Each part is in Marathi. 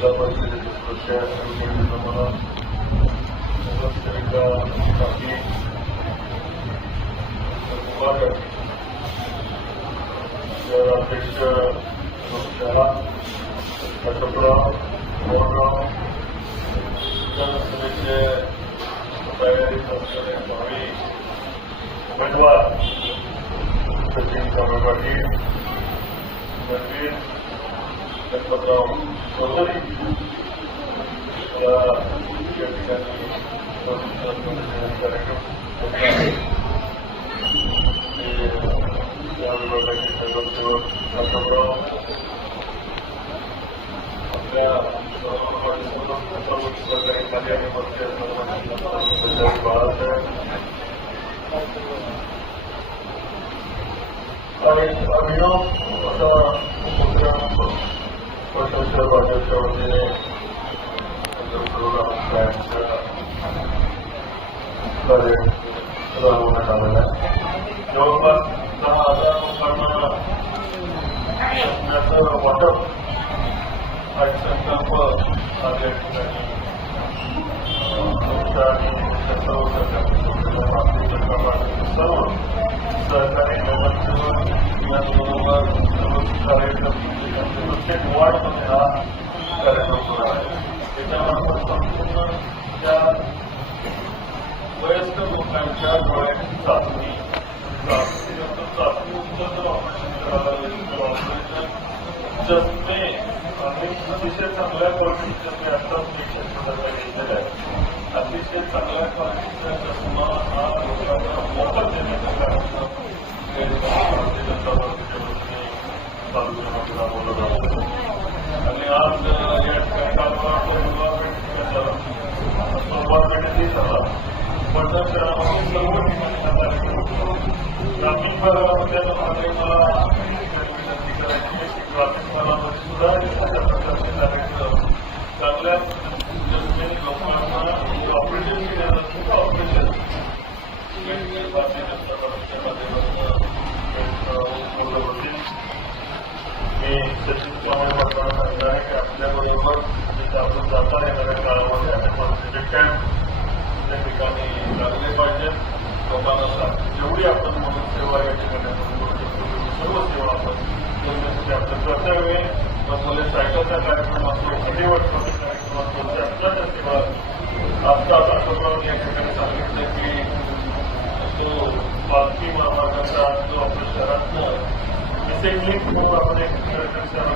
запросили дискуссия организована. Вот когда такие благо, я отвечаю на слова, это право, можно, я на совете поверить, что я говорю, мы два, с каким-то выводим, мы कार्यक्रम होत आहे. ते या विभागाचे नगरसेवक गणपतराव आणि राबवण्यात आहे जवळपास दहा हजार लोकांना त्याचं वाटप आणि संकल्प आपल्या ठिकाणी सर्व सर्व सहकारी चाचणी चाचणी अतिशय चांगल्या क्वालिटीचे मी घेतलेलं आहे अतिशय चांगल्या क्वालिटीचा चष्मा हा लोकांना मोफत देण्याचा कार्यक्रम भारतीय जनता पार्टीच्या वतीने तालुक्यामध्ये राबवला जातो आणि आज या ठिकाणी शहरामध्ये सर्व ठिकाणी ठिकाणी लागले पाहिजेत लोकांना जेवढी आपण म्हणून सेवा या ठिकाणी आपण करू शकतो तेवढी सर्व सेवा आपण करण्यासाठी आपलं कर्तव्य आहे सायकलचा कार्यक्रम असतो कधी वाटपाचा कार्यक्रम असतो ते आपल्याला सेवा आजचा आता स्वतःवर या ठिकाणी सांगितलं की तो पालखी महामार्गाचा जो आपल्या शहरातनं मिसिंग लिंक म्हणून आपण एक कार्यक्रम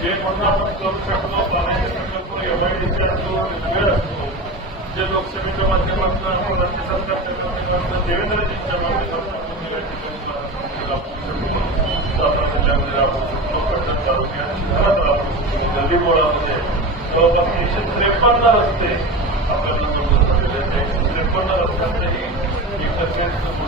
जे म्हणून आपण करू पाण्याचे प्रकल्प वेळ असतो जे लोकसभेच्या माध्यमातून आपण राज्य सरकारच्या माध्यमातून देवेंद्रजींच्या माध्यमातून आपण त्याच्यामध्ये गल्लीबोळामध्ये जवळपास तीनशे त्रेपन्न रस्ते त्रेपन्न रस्त्यांचेही एक टक्के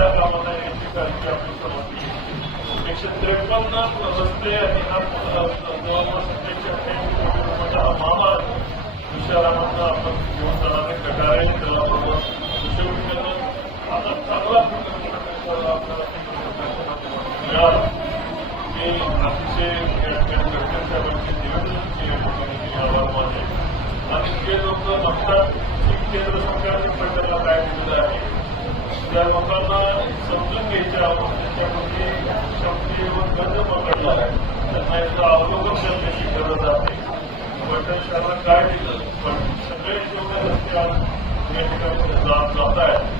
पोळ राहता कामा काळजी एकशे त्रेपन्न रस्ते आणि हा जवळपास एकशे अठ्ठ्याऐंशी कोटी रुपयाचा हा महामार्ग शहरामधनं आपण आता चांगला मिळाला मी अतिशय आभार मानले आणि लोक की केंद्र सरकारने काय दिलेलं आहे. शक्तीवर पकडला आहे. त्यांना एकदा अवलोकन करण्याची गरज आहे. पैठण काय दिलं? पण सगळे लोक रस्ते या ठिकाणी जात जात आहेत.